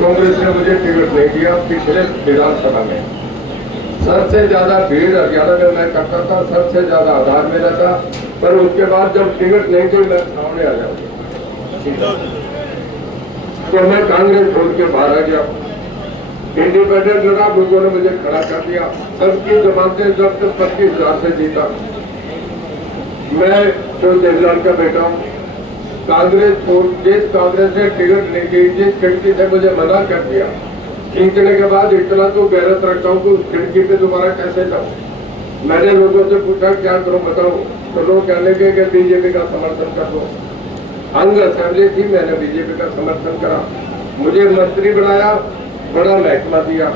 कांग्रेस ने मुझे टिकट नहीं दिया। पिछले विधानसभा में सबसे ज्यादा भीड़ हरियाणा में मैं करता था, सबसे ज्यादा आधार मेरा था, पर उसके बाद जब टिकट नहीं थी मैं सामने आ जाऊंगा, तो मैं कांग्रेस छोड़ के बाहर आ गया। इंडिपेंडेंट लड़ा, लोगों ने मुझे खड़ा कर दिया। सबकी जमानतें जब 25,000 से जीता। मैं तो देवीलाल का बेटा हूँ। कांग्रेस छोड़, जिस कांग्रेस ने टिकट नहीं दी, जिस खिड़की से मुझे मना कर दिया, जीतने के बाद इतना तो गैरत रखता हूँ कि उस खिड़की पे दोबारा कैसे जाऊँ। मैंने लोगों से पूछा क्या करूँ बताओ, तो लोग कहने के कि बीजेपी का समर्थन कर दो। अंग असेंबली थी, मैंने बीजेपी का समर्थन करा, मुझे मंत्री बनाया, बड़ा महकमा दिया,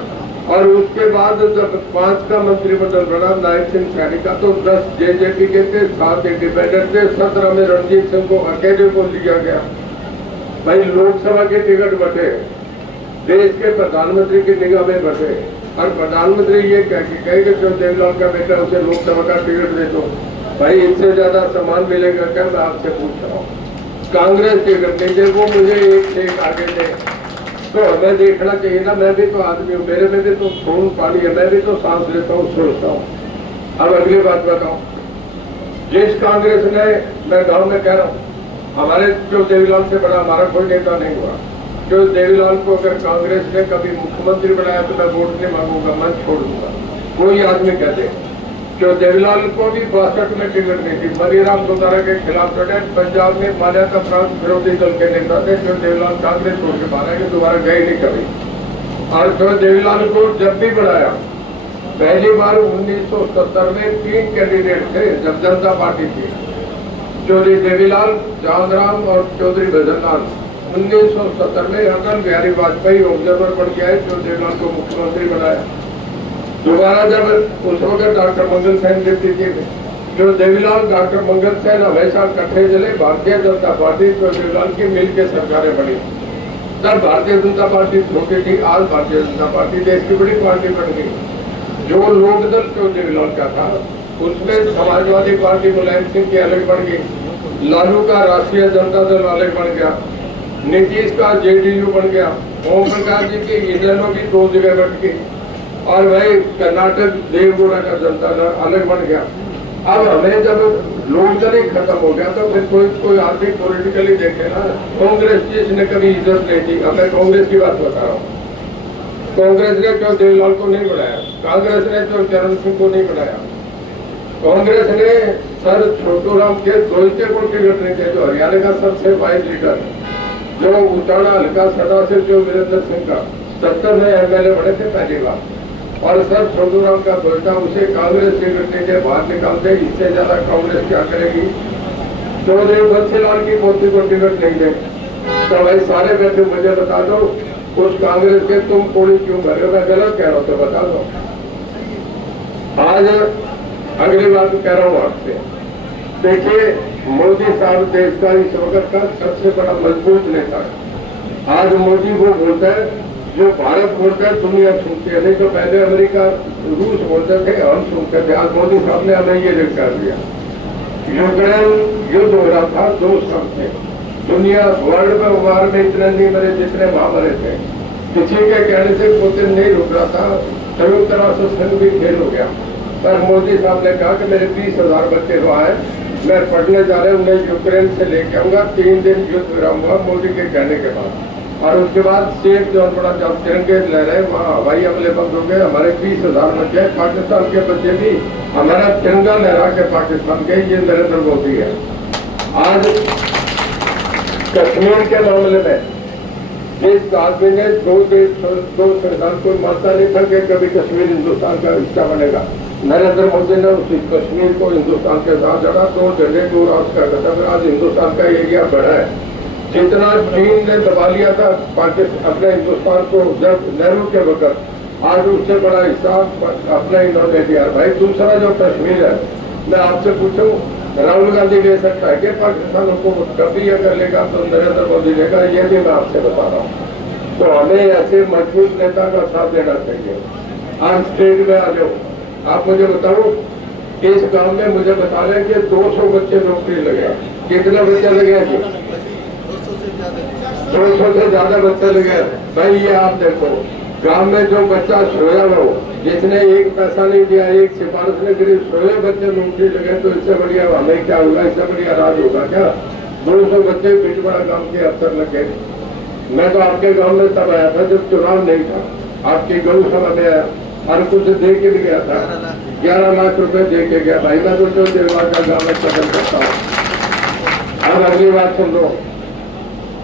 और उसके बाद जब 5 का मंत्रिमंडल बना, नायब सिंह सैनी का, तो 10 जेजेपी के थे, 7 इंडिपेंडेंट थे, 17 में रणजीत सिंह को अकेले को लिया गया। भाई लोकसभा के टिकट बटे, देश के प्रधानमंत्री की निगाह में बटे, और प्रधानमंत्री ये कहे कि जो देवीलाल का बेटा उसे लोकसभा का टिकट दे दो। भाई इनसे ज्यादा सम्मान मिलेगा क्या? मैं आपसे पूछ रहा हूँ। कांग्रेस टिकट नहीं दे, वो मुझे एक से एक आगे दे, तो हमें देखना चाहिए ना। मैं भी तो आदमी हूँ, मेरे में भी तो खून पानी है, मैं भी तो सांस लेता हूँ, सोचता हूँ। अब अगली बात बताऊँ, जिस कांग्रेस ने, मैं गाँव में कह रहा हूँ, हमारे जो देवीलाल से बड़ा हमारा कोई नेता नहीं हुआ। जो देवीलाल को अगर कांग्रेस ने कभी मुख्यमंत्री बनाया तो मैं वोट नहीं मांगूंगा, मैं छोड़ दूंगा। कोई आदमी कहते जो देवीलाल को भी 62 में टिकट नहीं थी, मनीराम दोतारा के खिलाफ लड़े, पंजाब में मान्यता प्राप्त विरोधी दल के नेता थे, जो देवीलाल कांग्रेस छोड़ के बाहर आए, दोबारा गए नहीं कभी। और जो देवीलाल को जब भी बनाया, पहली बार 1970 में 3 कैंडिडेट थे जब जनता पार्टी थी, चौधरी देवीलाल, चांदराम और चौधरी भजनलाल। 1970 में अटल बिहारी वाजपेयी ऑब्जर्वर बन गया है, जो देवीलाल को मुख्यमंत्री बनाया। दोबारा जब उस वक्त डॉक्टर मंगल सेन डिप्टी चीफ, जो देवीलाल डॉक्टर मंगल सेन हमेशा इकट्ठे चले, भारतीय जनता पार्टी तो देवीलाल की मिलकर सरकारें बनी। तब भारतीय जनता पार्टी छोटी थी, आज भारतीय जनता पार्टी देश की बड़ी पार्टी बन गई। जो लोकदल जो देवीलाल का था, उसमें समाजवादी पार्टी मुलायम सिंह की अलग बन गई, लालू का राष्ट्रीय जनता दल अलग बन गया, नीतीश का जेडीयू बन गया, ओम प्रकाश जी की इनेलो की 2 जगह बट गई, और भाई कर्नाटक देवगौड़ा का जनता दल अलग बन गया। अब हमें जब लोकदल ही खत्म हो गया तो फिर कोई आदमी पॉलिटिकली देखे ना। कांग्रेस जिसने कभी इज्जत नहीं दी, अब मैं कांग्रेस की बात बता रहा हूँ। कांग्रेस ने क्यों देवीलाल को नहीं बनाया, कांग्रेस ने क्यों चरण सिंह को नहीं बनाया, कांग्रेस ने सर छोटूराम के दोलचे को टिकट नहीं थे, जो हरियाणा का सबसे वाइस लीडर, जो उचाड़ा हल्का सदा से जो वीरेंद्र सिंह का 70 में एमएलए बने थे पहली बार, और सर छोटूराम का दोलचा, उसे कांग्रेस टिकट नहीं थे, बाहर निकालते। इससे ज्यादा कांग्रेस क्या करेगी? चौधरी बंसीलाल की पोती को टिकट नहीं दे, तो भाई सारे बैठे मुझे बता दो, उस कांग्रेस के तुम कोड़ी क्यों भरे? मैं गलत कह रहा हूँ तो बता दो। आज अगली बात कह रहा हूँ आपसे, देखिए मोदी साहब देश का इस वक्त का सबसे बड़ा मजबूत नेता है। आज मोदी वो बोलता है जो भारत बोलता है दुनिया सुनती है, नहीं तो पहले अमेरिका रूस बोलते थे, हम सुनते थे। आज मोदी साहब ने हमें ये लिख कर दिया। यूक्रेन युद्ध हो रहा था 2 साल से, दुनिया वर्ल्ड में वार में इतने नहीं मरे जितने वहां मरे थे। किसी के कहने से पुतिन नहीं रुक रहा था, संयुक्त राष्ट्र संघ भी फेल हो गया, पर मोदी साहब ने कहा कि मेरे 20,000 बच्चे वहां है, मैं पढ़ने जा रहे हैं, उन्हें यूक्रेन से लेके आऊंगा। 3 दिन युद्ध विराम हुआ मोदी के कहने के बाद, और उसके बाद शेख जो बड़ा जब तिरंगे लहराए, वहाँ हवाई हमले बंद हो गए। हमारे 20,000 बच्चे, पाकिस्तान के बच्चे भी हमारा तिरंगा लहरा के पाकिस्तान गए। ये नरेंद्र मोदी है। आज कश्मीर के मामले में जिस आदमी ने 2 संविधान को मानता नहीं था कि कभी कश्मीर हिंदुस्तान का हिस्सा बनेगा, नरेंद्र मोदी ने उस कश्मीर को हिंदुस्तान के साथ जोड़ा। 2 झंडे 2 राष्ट्र का गठन, आज हिंदुस्तान का एरिया बढ़ा है। जितना चीन ने दबा लिया था पाकिस्तान अपने हिंदुस्तान को जब नेहरू के वक्त, आज उससे बड़ा हिस्सा अपना इन्होंने दिया। भाई दूसरा जो कश्मीर है, मैं आपसे पूछूं, राहुल गांधी ले सकता है कि पाकिस्तान को कभी अगर लेगा तो नरेंद्र मोदी लेगा? ये भी मैं आपसे बता रहा हूँ। तो हमें ऐसे मजबूत नेता का साथ देना चाहिए। आज स्टेट में आ जाओ, आप मुझे बताओ, इस गांव में मुझे बता रहे कि 200 बच्चे नौकरी लगे। कितने बच्चे लगे हैं जी? 200 से ज्यादा बच्चे लगे। भाई ये आप देखो, गांव में जो बच्चा सोया हो, जिसने एक पैसा नहीं दिया, एक सिफारिश नहीं करी, सोए बच्चे नौकरी लगे, तो इससे बढ़िया हमें क्या होगा, इससे बढ़िया राज होगा क्या? 200 बच्चे बिटवाड़ा गांव के अफसर लगे। मैं तो आपके गांव में तब आया था जब चुनाव नहीं था, आपकी गौशाला में आया और कुछ दे के भी गया था, 11 लाख रुपए दे के गया। भाई मैं तो देववार का गाँव में कदम करता हूँ। अब अगली बात सुन लो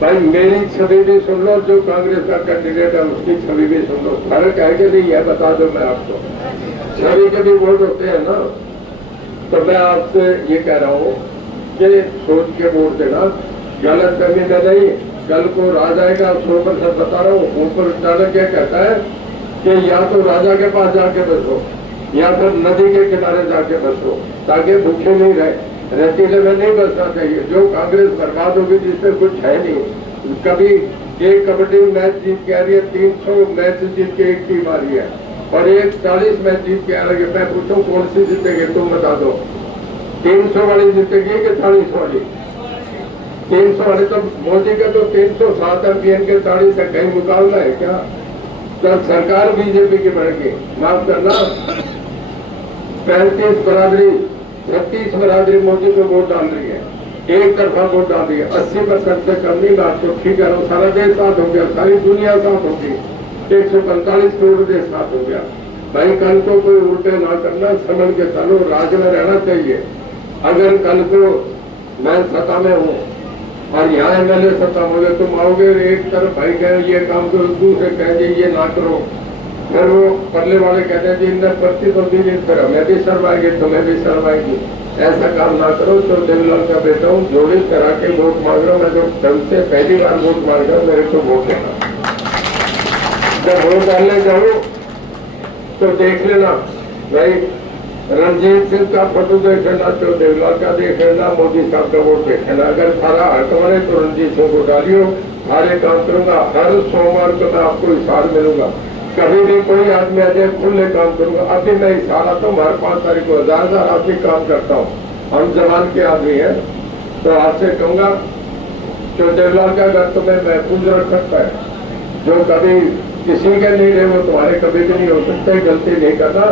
भाई, मेरी छवि भी सुन लो, जो कांग्रेस का कैंडिडेट है उसकी छवि भी सुन लो। फर्क है कि नहीं है बता दो मैं आपको। छवि के भी वोट होते हैं ना, तो मैं आपसे ये कह रहा हूँ कि सोच के वोट देना, गलत कमी में नहीं। कल को राजा का 100% बता रहा हूँ, ऊपर चाणक्य क्या कहता है कि या तो राजा के पास जाके बसो या फिर नदी के किनारे जाके बसो, ताकि भूखे नहीं रहे। रतीले में नहीं बसना चाहिए। जो कांग्रेस बर्बाद होगी जिससे कुछ है नहीं। कभी एक कबड्डी मैच जीत के आ रही है, 300 मैच जीत के एक टीम आ रही है, और एक 40 मैच जीत के आ रही है। मैं पूछूं कौन सी जीतेगी, तुम बता दो। 300 वाली जीतेगी कि 40 वाली? 300 वाली तो मोदी का तो 307 एमपीएन के 40 से कहीं मुकाबला है क्या? जब सरकार बीजेपी की बढ़ेगी, माफ करना, 35 बरादरी 36 बरादरी मोदी को वोट डाल रही है, एक तरफा वोट डाल रही है। 80% से कम नहीं, मैं आपको ठीक कह रहा हूँ। सारा देश साथ हो गया, सारी दुनिया साथ होगी, 145 करोड़ देश साथ हो गया। भाई कल को कोई उल्टे ना करना, समझ के चलो, राज्य में रहना चाहिए। अगर कल को मैं सत्ता में हूँ और यहाँ एमएलए सत्ता में होगा, तुम आओगे एक तरफ भाई कहे ये काम करो, दूसरे कहेंगे ये ना करो, फिर वो परले वाले कहते हैं कि इनने पर्ची तो दी नहीं, फिर हमें भी शर्म आएगी, तुम्हें भी शर्म आएगी। ऐसा काम ना करो। तो देवलाल का बेटा हूँ, जोड़ी करा के वोट मांग रहा हूँ। मैं जो ढंग से पहली बार वोट मांग रहा हूँ, मेरे को वोट देना। जब वोट डालने जाऊँ तो देख लेना भाई, रणजीत सिंह का फोटो देख लेना, तो देवलाल का देख लेना, मोदी साहब का वोट देख लेना। अगर सारा हक बने तो रणजीत सिंह को डालियो, सारे काम करूंगा। हर सोमवार को मैं आपको हिसाब मिलूंगा। कभी भी कोई आदमी आ जाए, खुले काम करूंगा। अभी मैं हिसाब आता हूँ, हर 5 तारीख को 1000 आदमी काम करता हूँ। हम जवान के आदमी हैं, तो आपसे कहूंगा जो देवलाल का घर तुम्हें महफूज रख सकता है। जो कभी किसी के नहीं रहे वो तुम्हारे कभी भी नहीं हो सकते। गलती नहीं करना,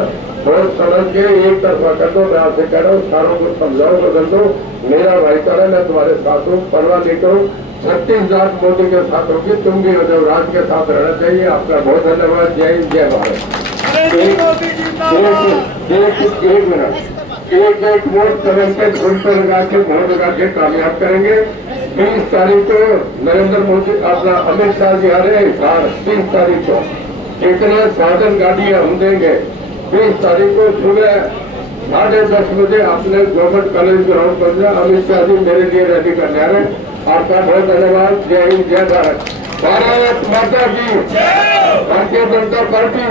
बहुत समझ के एक तरफा कर दो। मैं आपसे कह रहा हूँ, सारों को समझाओ, बदल दो। मेरा भाईचारा, मैं तुम्हारे साथ हूँ, परवाह नहीं करो। 36 लाख मोदी के साथ होगी, तुम भी हो जाओ, राज के साथ रहना चाहिए। आपका बहुत धन्यवाद। जय हिंद, जय भारत। एक मिनट, एक वोट करें के धुन पर लगा के वोट लगा के कामयाब करेंगे। 20 तारीख को नरेंद्र मोदी, अपना अमित शाह जी आ रहे हैं हिसार। 30 तारीख को कितने साधन गाड़ियां हम देंगे। 20 तारीख को सुबह 10:30 बजे अपने गवर्नमेंट कॉलेज ग्राउंड पर अमित शाह जी मेरे लिए रेडी करने आ रहे हैं। आपका बहुत धन्यवाद। जय हिंद, जय भारत। भारत माता की, भारतीय जनता पार्टी,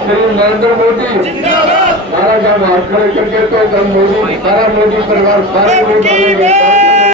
श्री नरेंद्र मोदी, सारा काम हाथ खड़े करके तो मोदी, सारा मोदी परिवार, सारे लोग